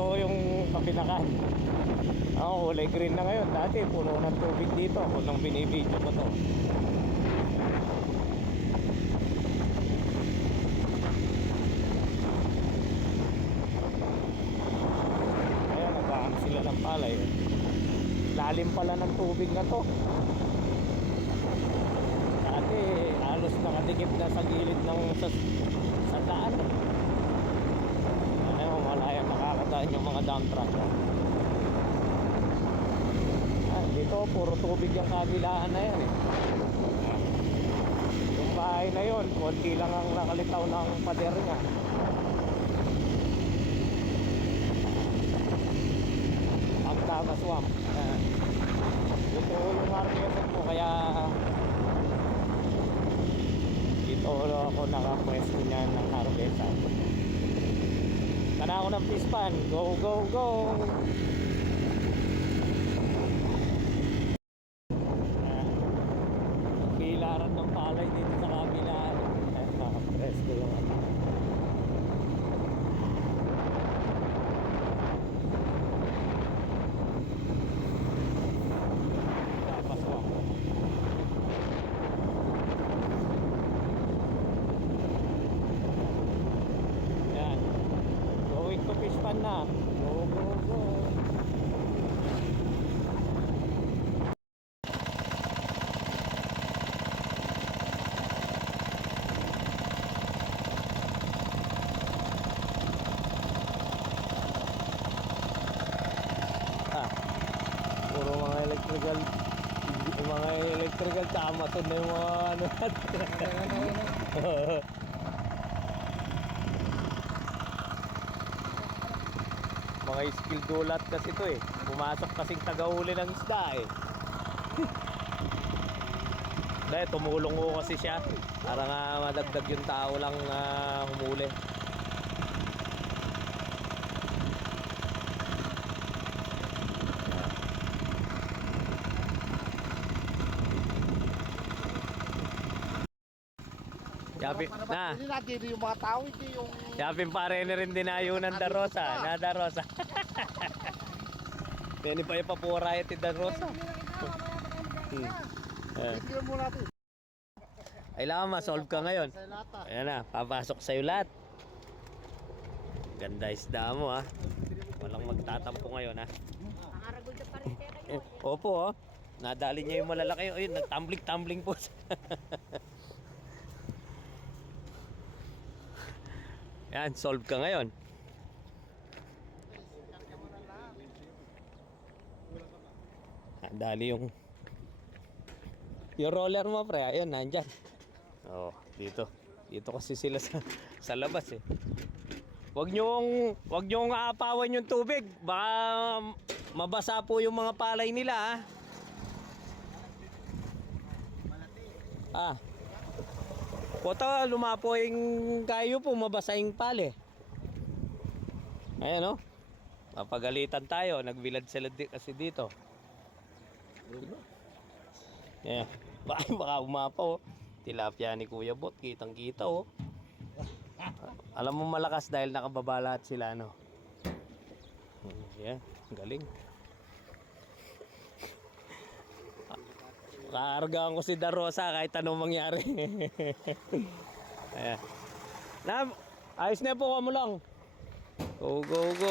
ito yung kapinakan. Kulay green na ngayon. Dati puno ng tubig dito nung binibidyo ko to. Ayan, nagbahan sila ng palay. Lalim pala ng tubig na to. Dati halos nakadikip na sa gilid ng sa daan. Ayun, malaya makakataan yung mga dump truck. Dito puro tubig yung kabilaan na yan eh. Yung bahay na yun, konti lang ang nakalitaw ng pader niya. Ang Tama Swamp. Dito yung market ko, kaya dito ako nakapwesto niyan ng harvest. Kana ako ng fish pan. Go, go, go! Pilaran ng palay dito sa kabila. Nakapwesto yung na. Go, go, go. Puro mga electrical tama to na yung mga ano natin. Mga skill dulat kasi to eh. Pumasok kasing tagahuli ng isda eh. Dahil tumulong ko kasi siya para nga madagdag yung tao lang humuli. Yapin na. Hindi yung mga tao, hindi yung... Yapin pare na rin dinayo ng Darosa. Na Darosa. Pwede pa ipapura ito Darosa. Bigyan mo natin. Kailangan ma-solve ka ngayon. Ayan na, papasok sa'yo lahat. Ganda isda mo ha. Walang magtatampo ngayon ha. Opo oh. Nadali niya yung malalaki. Ayun, nagtumbling-tumbling po. Yan, solve ka ngayon. Dali yung roller mo pre, ayun nandyan. Oh, dito kasi sila sa labas eh. Wag niyong aapawan yung tubig, baka mabasa po yung mga palay nila ha. Puto, lumapo yung kayo po, mabasa yung pali. Ayan o. Mapagalitan tayo, nagbilad sila kasi dito. Yeah. Baka umapaw. Tilapia ni Kuya Bot, kitang kita oh. Alam mo malakas dahil nakababa lahat sila no. Yeah, galing. Kaargahan ko si Darosa kahit anong mangyari. Ayan. Ayos na po ka mo lang. Go, go, go.